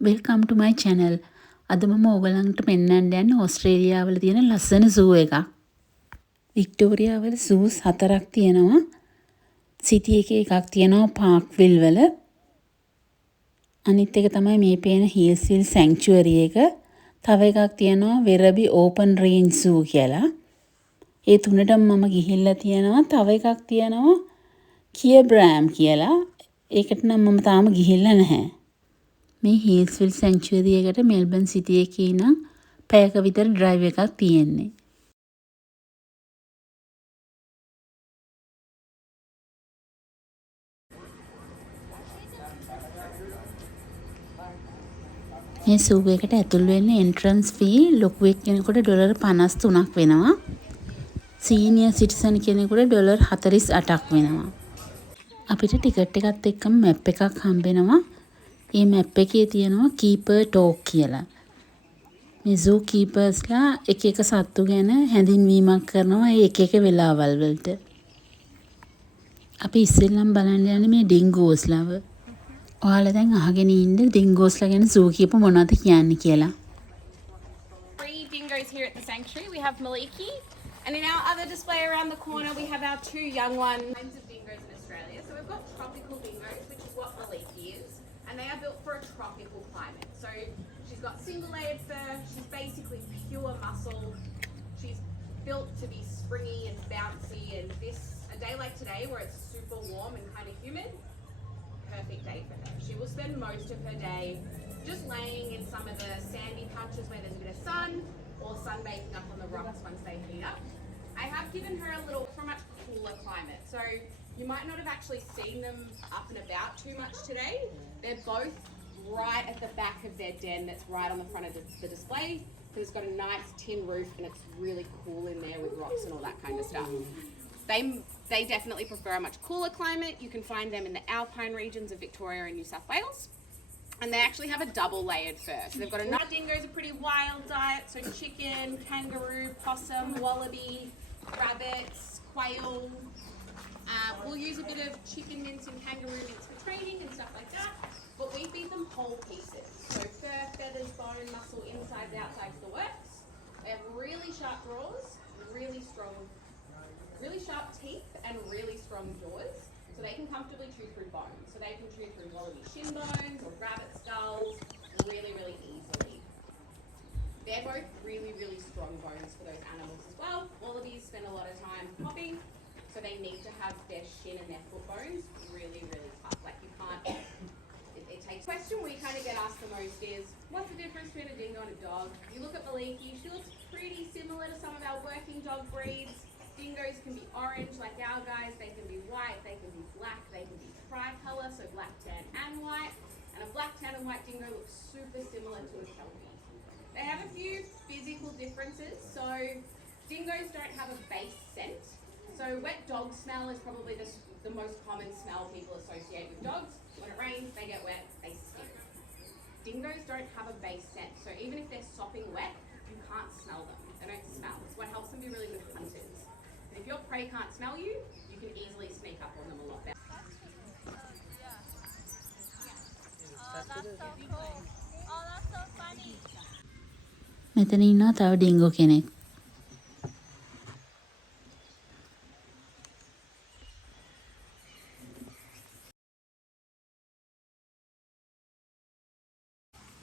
Welcome to my channel. අද මම ඔයගලන්ට පෙන්වන්න යන්නේ ඕස්ට්‍රේලියාවල තියෙන ලස්සන zoo එකක්. වික්ටෝරියාවල zoos 4ක් තියෙනවා. සිටි එකේ එකක් තියෙනවා පාර්ක්විල් වල. අනිත් එක තමයි මේ පේන Healesville Sanctuary එක. තව එකක් තියෙනවා වෙරබි Open Range Zoo කියලා. ඒ තුනටම මම ගිහිල්ලා තියෙනවා. තව එකක් තියෙනවා කියබ්‍රෑම් කියලා. ඒකට නම් මම තාම ගිහිල්ලා නැහැ. මේ Healesville Sanctuary එකට මෙල්බන් සිටි එකේ ඉඳන් පැයක විතර ඩ්‍රයිව් එකක් තියෙන්නේ. මේ සූ එකට ඇතුල් වෙන්න එන්ට්‍රන්ස් ෆී ලොකු එක්කෙනෙකුට ඩොලර් 53ක් වෙනවා. සීනියර් සිටිසන් කෙනෙකුට ඩොලර් 48ක් වෙනවා. අපිට ටිකට් එකත් එක්කම මැප් එකක් හම්බෙනවා. මේ මැප් එකේ තියෙනවා කීපර් ටෝක් කියලා. මේ zoo keepersලා එක එක සත්තු ගැන හැඳින්වීමක් කරනවා ඒ එක එක වෙලාවල් වලට. අපි ඉස්සෙල්ලම බලන්න යන්නේ මේ ඩින්ගෝස්ලව. ඔයාලා දැන් අහගෙන ඉන්න ඩින්ගෝස්ලා ගැන zoo කියපු මොනවද කියන්නේ කියලා. 3 dingoes here at the sanctuary. We have Maliki, and in our other display around the corner, we have our 2 young ones. Kinds of dingoes in Australia. So we've got tropical dingoes, which is what Maliki is, and they are built for a tropical climate. So she's got single-layered fur. She's basically pure muscle. She's built to be springy and bouncy. And a day like today, where it's super warm and kind of humid, perfect day for her. She will spend most of her day just laying in some of the sandy patches where there's a bit of sun, or sunbaking up on the rocks once they heat up. I have given her a little from a much cooler climate, so you might not have actually seen them up and about too much today. They're both right at the back of their den that's right on the front of the display, because it's got a nice tin roof and it's really cool in there with rocks and all that kind of stuff. They definitely prefer a much cooler climate. You can find them in the alpine regions of Victoria and New South Wales. And they actually have a double layered fur. So they've got a dingoes, a pretty wild diet. So chicken, kangaroo, possum, wallaby, rabbits, quail. We'll use a bit of chicken mince and kangaroo mince for training and stuff like that. But we feed them whole pieces. So fur, feathers, bone, muscle, insides, outsides, the works. They have really sharp jaws, really sharp teeth and really strong jaws. So they can comfortably chew through bones. So they can chew through wallaby shin bones or rabbit skulls really, really easily. They're both really, really strong bones for those animals as well. Wallabies spend a lot of time hopping, so they need to have their shin and their foot bones really, really tough. Like you can't, it takes. The question we kind of get asked the most is, what's the difference between a dingo and a dog? You look at Maliki, she looks pretty similar to some of our working dog breeds. Dingoes can be orange like our guys, they can be white, they can be black, they can be tricolour, so black, tan and white. And a black, tan and white dingo looks super similar to a Shelby. They have a few physical differences. So dingoes don't have a base scent. So wet dog smell is probably the most common smell people associate with dogs. When it rains, they get wet, they stink. Dingoes don't have a base scent. So even if they're sopping wet, you can't smell them. They don't smell. It's what helps them be really good hunters. And if your prey can't smell you, you can easily sneak up on them a lot better. Oh, that's so cool. Oh, that's so funny. මෙතන ඉන්නවා තව ඩින්ගෝ කෙනෙක්.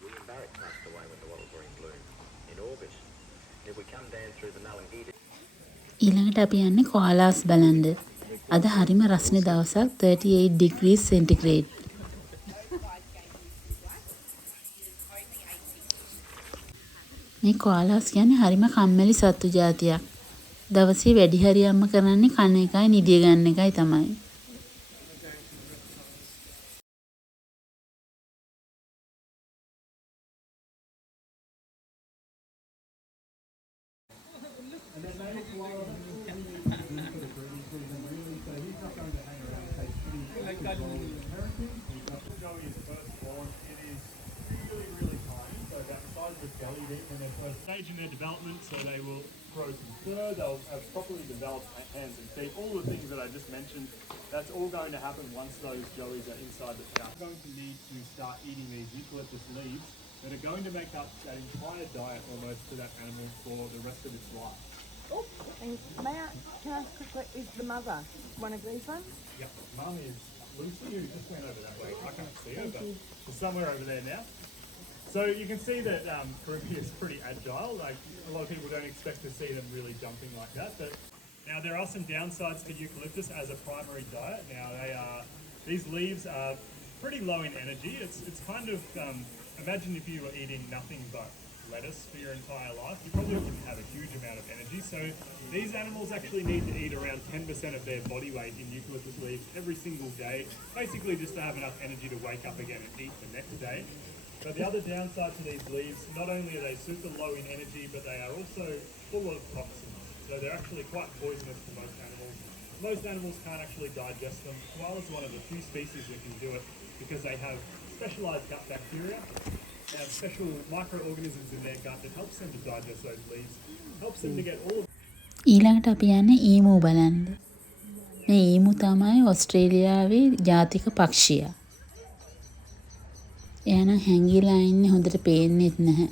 William Barrett passed away when the wattle green bloomed in August. If we come down through the Nullin Heath. ඊළඟට අපි යන්නේ කොලාස් බලන්න. අද හරිම රස්නේ දවසක් 38 degrees centigrade. මේ කොලාස් කියන්නේ හරිම කම්මැලි සත්තු జాතියක්. දවසේ වැඩි හරියක්ම කරන්නේ කන එකයි නිදිය ගන්න එකයි තමයි. Joey is first born, it is really, really tiny, so about the size of a jelly bean when they're first stage in their development, so they will grow some fur, they'll have properly developed hands and feet, all the things that I just mentioned That's all going to happen once those jellies are inside the shell. We're going to need to start eating these eucalyptus leaves that are going to make up that entire diet almost to that animal for the rest of its life. Oh, and can I ask quickly, is the mother one of these ones? Yep, Mum is Lucy, who just went over that way. I can't see her, but she's somewhere over there now. So you can see that Caribbean is pretty agile. Like, a lot of people don't expect to see them really jumping like that. But now there are some downsides to eucalyptus as a primary diet. Now these leaves are pretty low in energy. It's kind of imagine if you were eating nothing but lettuce for your entire life. You probably wouldn't have a huge amount of energy. So these animals actually need to eat around 10% of their body weight in eucalyptus leaves every single day, basically just to have enough energy to wake up again and eat the next day. But the other downside to these leaves, not only are they super low in energy, but they are also full of toxins. So they're actually quite poisonous to most animals. Most animals can't actually digest them. Koala's one of the few species that can do it because they have specialised gut bacteria. They have special microorganisms in their gut that helps them to digest those leaves, helps them to get all of ඊළඟට අපි යන්නේ ඊමු බලන්න. මේ ඊමු තමයි ඕස්ට්‍රේලියාවේ ජාතික පක්ෂියා. එයා නම් හැංගිලා ඉන්නේ හොඳට පේන්නෙත් නැහැ.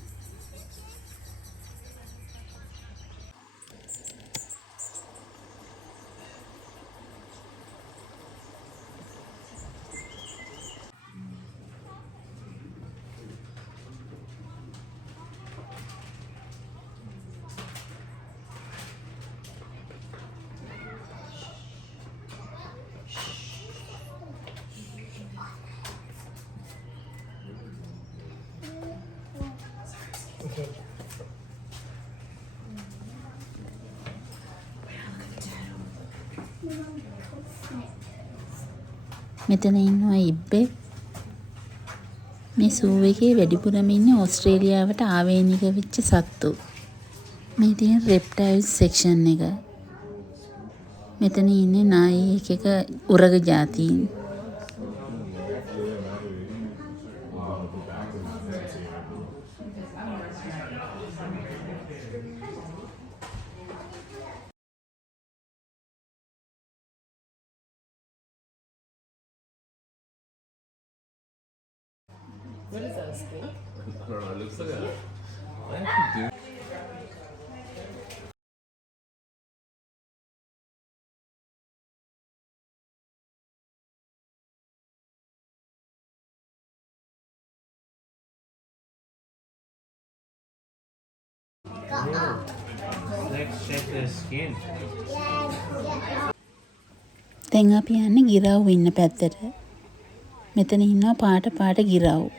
මෙතන ඉන්නවා ඉබ්බෙක්. මේ සූ එකේ වැඩිපුරම ඉන්නේ ඕස්ට්‍රේලියාවට ආවේනික වෙච්ච සත්තු. මේ තියෙන රෙප්ටයිල්ස් සෙක්ෂන් එක. මෙතන ඉන්නේ නායි එක උරග ජාතීන්. What is those things? I don't know, it looks like I actually do. Let's check the skin. දැන් අපි යන්නේ ගිරව් ඉන්න පැත්තට. මෙතන ඉන්නවා පාට පාට ගිරව්.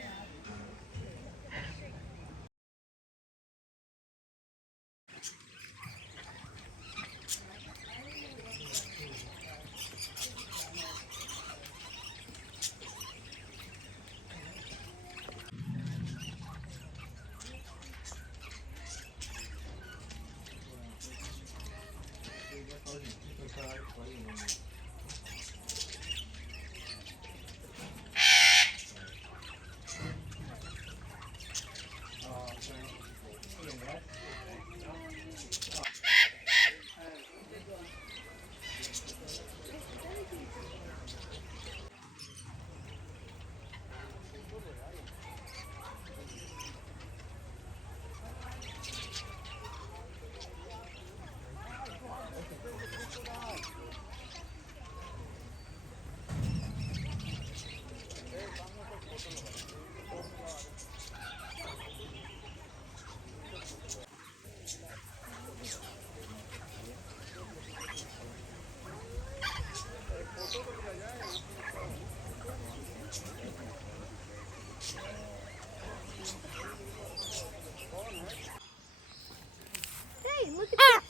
Hey, look at this.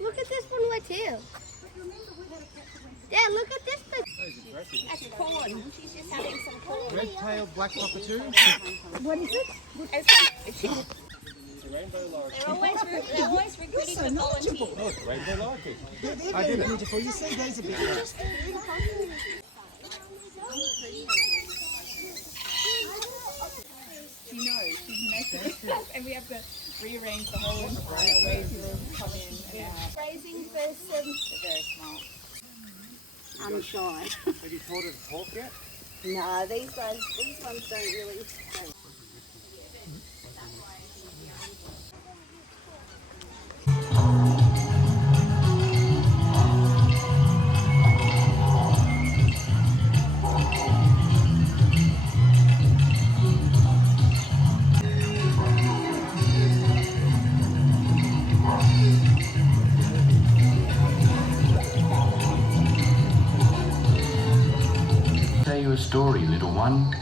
Look at this one right here. Dad, look at this thing. That's corn. She's just having some corn. Red-tailed black cockatoo. What is it? They're always recruiting for volunteers. Oh, it's rainbow larky. They're very beautiful. You see, these are big ones. She knows she's messing us up, and we have to rearrange the whole entire way people come in and out. Raising person. They're very smart. I'm shy. Have you taught her to talk yet? No, these ones don't really. Tell you a story, little one.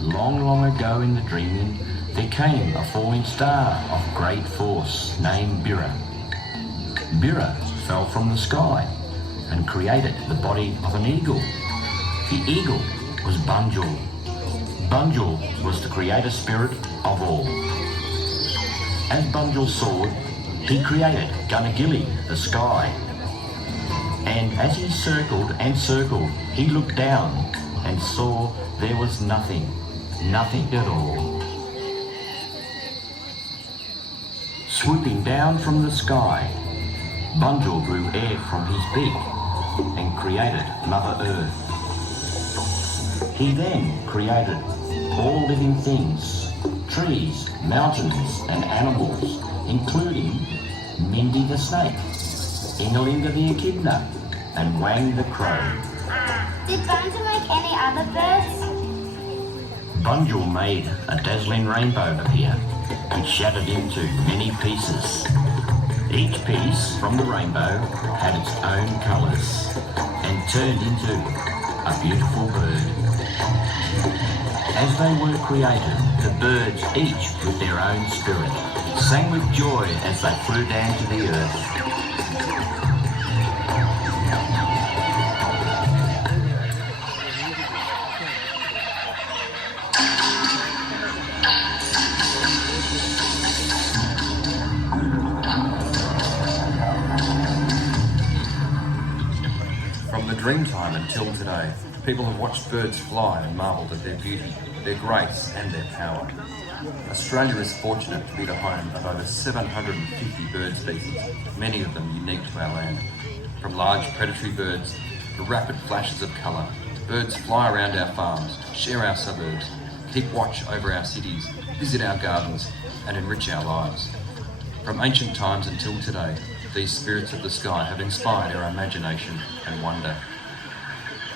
Long, long ago in the dreaming, there came a falling star of great force named Bira. Bira fell from the sky and created the body of an eagle. The eagle was Bunjil. Bunjil was the creator spirit of all. As Bunjil soared, he created Gunagili, the sky. And as he circled and circled, he looked down and saw there was nothing, nothing at all. Swooping down from the sky, Bunjil drew air from his beak and created Mother Earth. He then created all living things, trees, mountains and animals, including Mindy the snake, Ingalinga the echidna and Wang the crow. Did Bunjil make any other birds? Bunjil made a dazzling rainbow appear and shattered into many pieces. Each piece from the rainbow had its own colours and turned into a beautiful bird. As they were created, the birds, each with their own spirit, sang with joy as they flew down to the earth. From the dreamtime until today, people have watched birds fly and marvelled at their beauty, their grace and their power. Australia is fortunate to be the home of over 750 bird species, many of them unique to our land. From large predatory birds to rapid flashes of colour, birds fly around our farms, share our suburbs, keep watch over our cities, visit our gardens and enrich our lives. From ancient times until today, these spirits of the sky have inspired our imagination and wonder.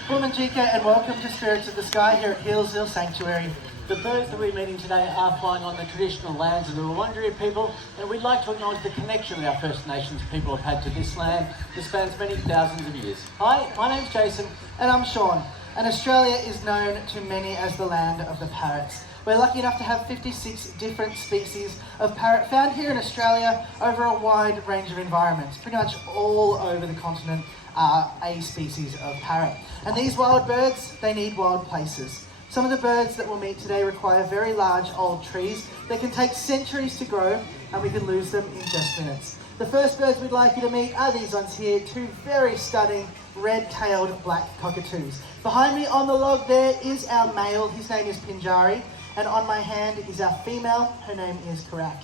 Bumanjika and welcome to Spirits of the Sky here at Healesville Sanctuary. The birds that we're meeting today are flying on the traditional lands of the Wurundjeri people, and we'd like to acknowledge the connection that our First Nations people have had to this land that spans many thousands of years. Hi, my name's Jason. And I'm Sean, and Australia is known to many as the land of the parrots. We're lucky enough to have 56 different species of parrot found here in Australia over a wide range of environments. Pretty much all over the continent are a species of parrot. And these wild birds, they need wild places. Some of the birds that we'll meet today require very large old trees that can take centuries to grow, and we can lose them in just minutes. The first birds we'd like you to meet are these ones here, two very stunning red-tailed black cockatoos. Behind me on the log there is our male, his name is Pinjari, and on my hand is our female, her name is Karak.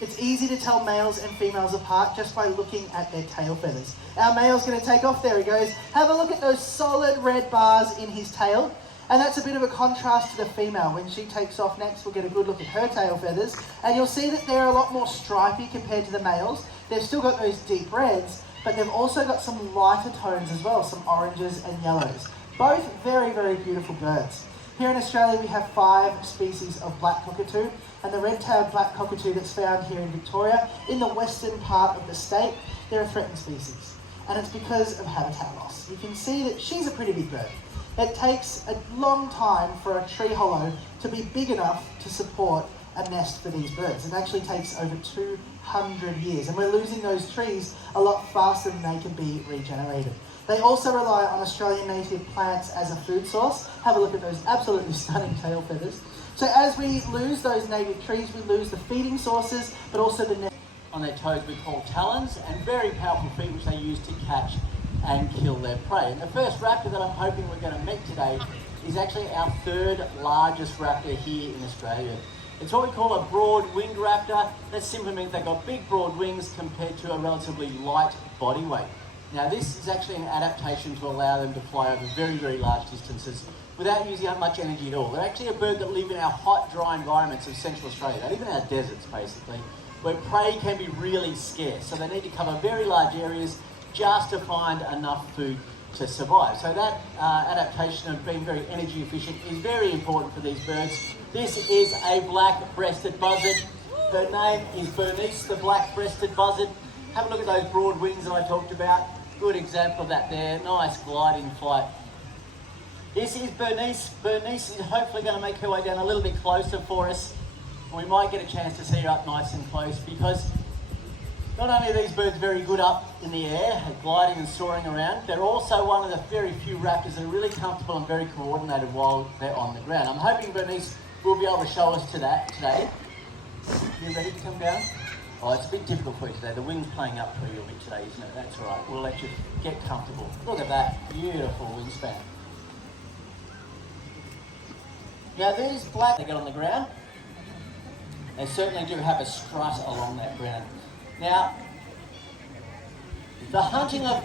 It's easy to tell males and females apart just by looking at their tail feathers. Our male's going to take off, there he goes. Have a look at those solid red bars in his tail. And that's a bit of a contrast to the female. When she takes off next, we'll get a good look at her tail feathers. And you'll see that they're a lot more stripy compared to the males. They've still got those deep reds, but they've also got some lighter tones as well, some oranges and yellows. Both very, very beautiful birds. Here in Australia, we have 5 species of black cockatoo, and the red-tailed black cockatoo that's found here in Victoria, in the western part of the state, they're a threatened species. And it's because of habitat loss. You can see that she's a pretty big bird. It takes a long time for a tree hollow to be big enough to support a nest for these birds. It actually takes over 200 years, and we're losing those trees a lot faster than they can be regenerated. They also rely on Australian native plants as a food source. Have a look at those absolutely stunning tail feathers. So as we lose those native trees, we lose the feeding sources, but also the nest. On their toes we call talons, and very powerful feet which they use to catch and kill their prey. And the first raptor that I'm hoping we're going to meet today is actually our 3rd largest raptor here in Australia. It's what we call a broad-winged raptor. That simply means they've got big, broad wings compared to a relatively light body weight. Now, this is actually an adaptation to allow them to fly over very, very large distances without using up much energy at all. They're actually a bird that live in our hot, dry environments of Central Australia. They live in our deserts, basically, where prey can be really scarce. So they need to cover very large areas just to find enough food to survive. So that adaptation of being very energy efficient is very important for these birds. This is a black-breasted buzzard. Her name is Bernice, the black-breasted buzzard. Have a look at those broad wings that I talked about. Good example of that there. Nice gliding flight. This is Bernice. Bernice is hopefully going to make her way down a little bit closer for us. We might get a chance to see her up nice and close, because not only are these birds very good up in the air, gliding and soaring around, they're also one of the very few raptors that are really comfortable and very coordinated while they're on the ground. I'm hoping Bernice will be able to show us to that today. You ready to come down? Oh, it's a bit difficult for you today. The wind's playing up for you a bit today, isn't it? That's all right. We'll let you get comfortable. Look at that beautiful wingspan. Now these black, they get on the ground. They certainly do have a strut along that ground. Now, the hunting of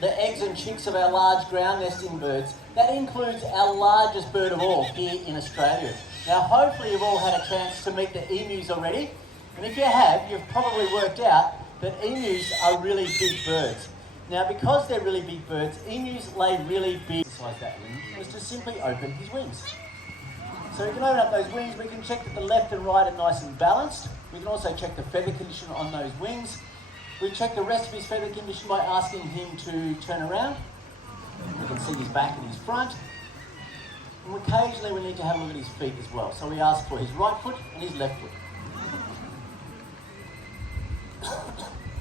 the eggs and chicks of our large ground nesting birds, that includes our largest bird of all here in Australia. Now, hopefully you've all had a chance to meet the emus already. And if you have, you've probably worked out that emus are really big birds. Now, because they're really big birds, emus lay really big. Besides that wing, was to simply open his wings. So we can open up those wings. We can check that the left and right are nice and balanced. We can also check the feather condition on those wings. We check the rest of his feather condition by asking him to turn around. We can see his back and his front. And occasionally we need to have a look at his feet as well. So we ask for his right foot and his left foot.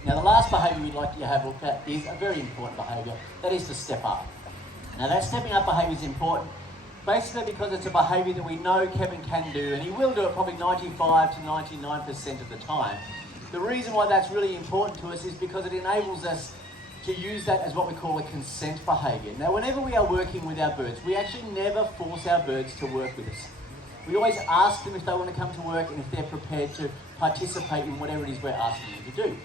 Now, the last behaviour we'd like you to have a look at is a very important behaviour. That is to step up. Now, that stepping up behaviour is important, basically because it's a behaviour that we know Kevin can do, and he will do it probably 95 to 99% of the time. The reason why that's really important to us is because it enables us to use that as what we call a consent behaviour. Now, whenever we are working with our birds, we actually never force our birds to work with us. We always ask them if they want to come to work and if they're prepared to participate in whatever it is we're asking them to do.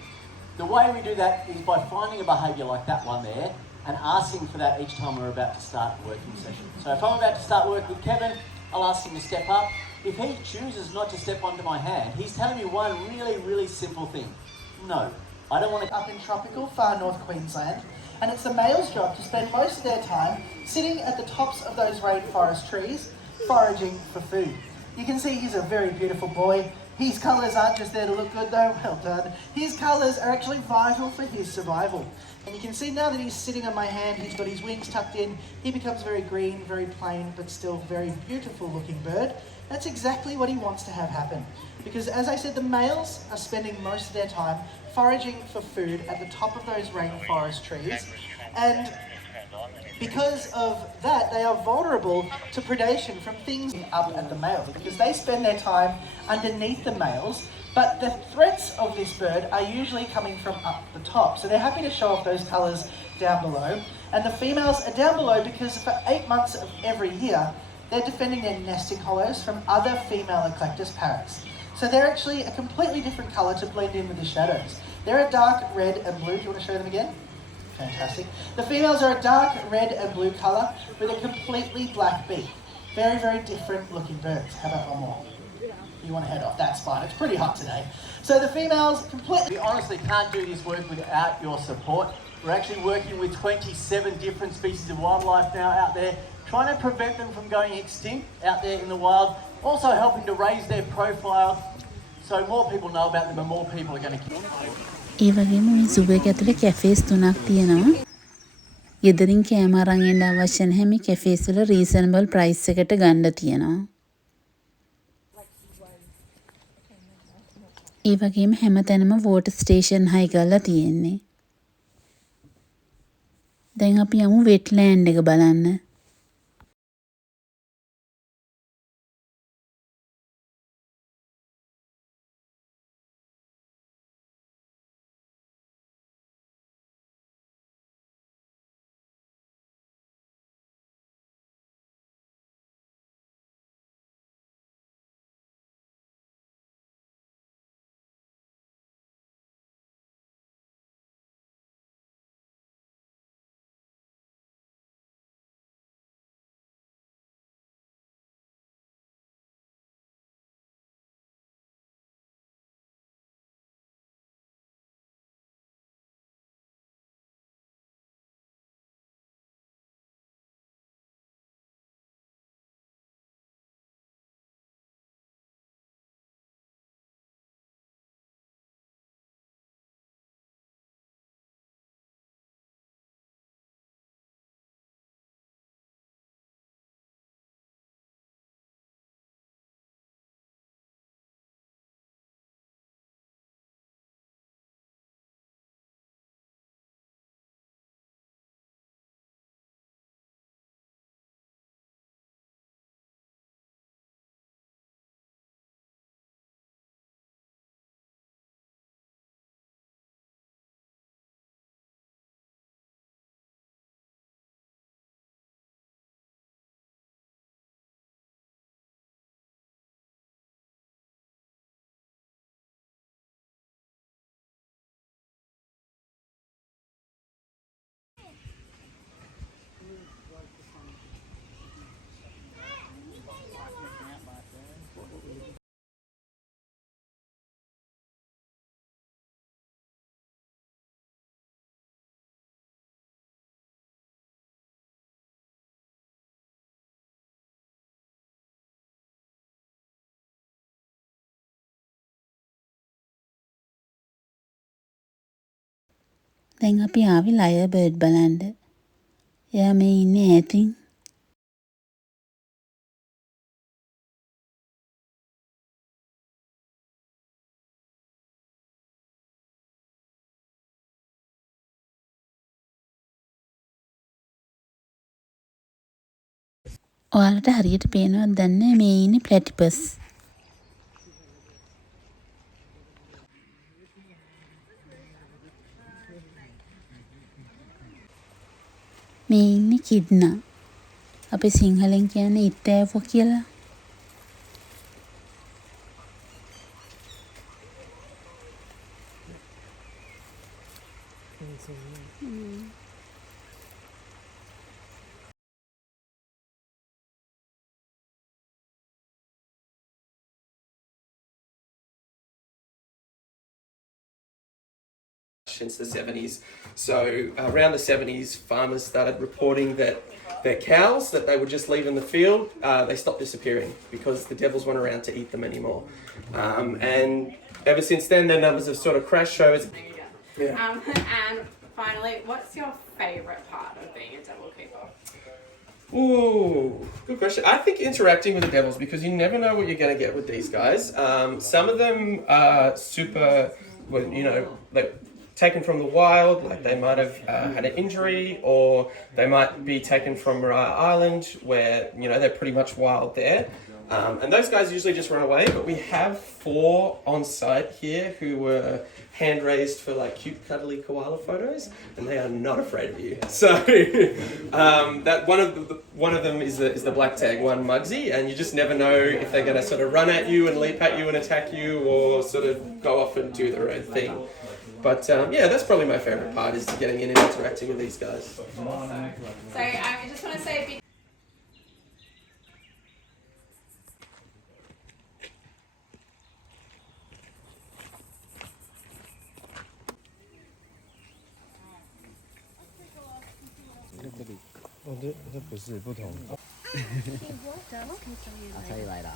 The way we do that is by finding a behaviour like that one there and asking for that each time we're about to start a working session. So if I'm about to start work with Kevin, I'll ask him to step up. If he chooses not to step onto my hand, he's telling me one really, really simple thing. No, I don't want to... Up in tropical far north Queensland, and it's the male's job to spend most of their time sitting at the tops of those rainforest trees, foraging for food. You can see he's a very beautiful boy. His colours aren't just there to look good though, well done. His colours are actually vital for his survival. And you can see now that he's sitting on my hand, he's got his wings tucked in, he becomes very green, very plain, but still very beautiful looking bird. That's exactly what he wants to have happen. Because as I said, the males are spending most of their time foraging for food at the top of those rainforest trees. And because of that, they are vulnerable to predation from things up at the males, because they spend their time underneath the males, but the threats of this bird are usually coming from up the top. So they're happy to show off those colours down below. And the females are down below because for 8 months of every year, they're defending their nesting hollows from other female eclectus parrots. So they're actually a completely different colour to blend in with the shadows. They're a dark red and blue. Do you want to show them again? Fantastic. The females are a dark red and blue colour with a completely black beak. Very, very different looking birds. How about one more? You want to head off? That's fine. It's pretty hot today. So the females completely... We honestly can't do this work without your support. We're actually working with 27 different species of wildlife now out there, trying to prevent them from going extinct out there in the wild, also helping to raise their profile so more people know about them and more people are going to keep them. ඒ වගේම මේ සූ එක ඇතුලේ කැෆේස් 3ක් තියෙනවා. ගෙදරින් කෑම අරන් එන්න අවශ්‍ය නැහැ. මේ කැෆේස් වල රීසනබල් ප්‍රයිස් එකට ගන්න තියෙනවා. ඒ වගේම හැමතැනම වෝටර් ස්ටේෂන් 6 ගාලා තියෙන්නේ. දැන් අපි යමු වෙට්ලෑන්ඩ් එක බලන්න. දැන් අපි ආවේ ලයර් බර්ඩ් බලන්න. එයා මේ ඉන්නේ ඈතින්. ඔයාලට හරියට පේනවද දන්නේ මේ ඉන්නේ ප්ලැටිපස්. මේ ඉන්නේ කිඩ්නා. අපි සිංහලෙන් කියන්නේ ඉත්තෑවෝ කියලා. Since the 70s. So around the 70s, farmers started reporting that their cows that they would just leave in the field, they stopped disappearing because the devils weren't around to eat them anymore. And ever since then, their numbers have sort of crashed. So it's, And finally, what's your favourite part of being a devil keeper? Ooh, good question. I think interacting with the devils, because you never know what you're going to get with these guys. Some of them are super, well, you know, like taken from the wild, like they might have had an injury, or they might be taken from Mariah Island, where, you know, they're pretty much wild there. And those guys usually just run away, but we have 4 on site here who were hand raised for like cute cuddly koala photos, and they are not afraid of you. So that one of them is the black tag one, Muggsy, and you just never know if they're going to sort of run at you and leap at you and attack you, or sort of go off and do their own thing. But yeah, that's probably my favourite part, is getting in and interacting with these guys. So I just want to say a big这不是不同。可以来啦。